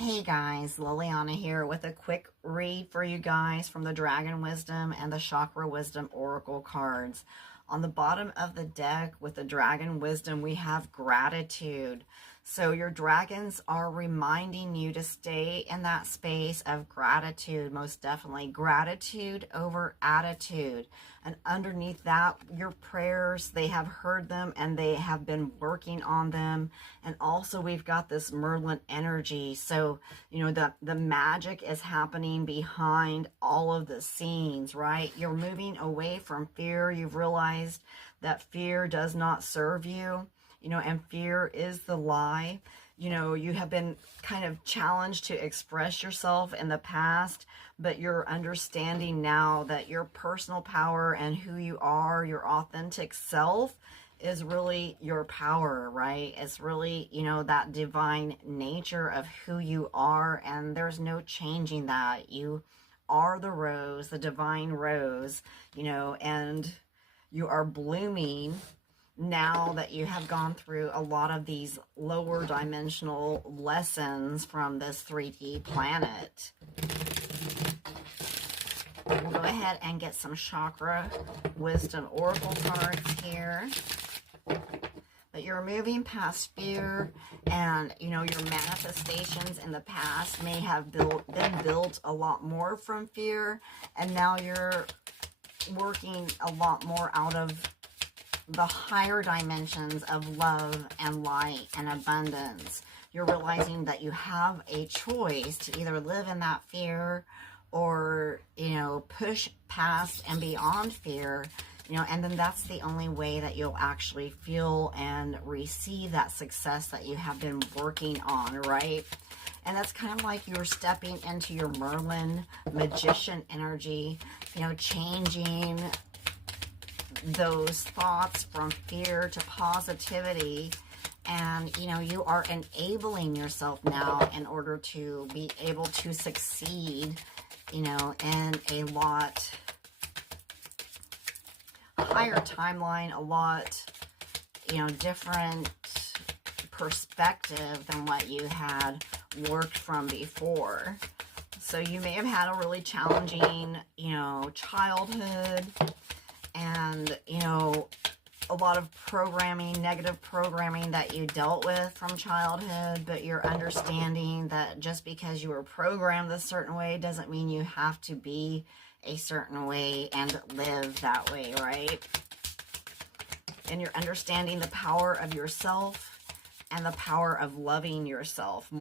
Hey guys, Liliana here with a quick read for you guys from the Dragon Wisdom and the Chakra Wisdom Oracle cards. On the bottom of the deck with the Dragon Wisdom, we have gratitude. So your dragons are reminding you to stay in that space of gratitude, most definitely. Gratitude over attitude. And underneath that, your prayers, they have heard them and they have been working on them. And also we've got this Merlin energy. So, you know, the magic is happening behind all of the scenes, right? You're moving away from fear. You've realized that fear does not serve you, you know, and fear is the lie. You know, you have been kind of challenged to express yourself in the past, but you're understanding now that your personal power and who you are, your authentic self, is really your power, right? It's really, you know, that divine nature of who you are, and there's no changing that. You are the rose, the divine rose, you know, and you are blooming now that you have gone through a lot of these lower dimensional lessons from this 3D planet. We'll go ahead and get some Chakra Wisdom Oracle cards here. But you're moving past fear, and you know your manifestations in the past may have been built a lot more from fear, and now you're working a lot more out of the higher dimensions of love and light and abundance. You're realizing that you have a choice to either live in that fear or, you know, push past and beyond fear, you know, and then that's the only way that you'll actually feel and receive that success that you have been working on, right? And that's kind of like you're stepping into your Merlin magician energy, you know, changing those thoughts from fear to positivity. And, you know, you are enabling yourself now in order to be able to succeed, you know, in a lot higher timeline, a lot, you know, different perspective than what you had worked from before. So you may have had a really challenging, you know, childhood, and, you know, a lot of programming, negative programming that you dealt with from childhood, but you're understanding that just because you were programmed a certain way doesn't mean you have to be a certain way and live that way, right? And you're understanding the power of yourself and the power of loving yourself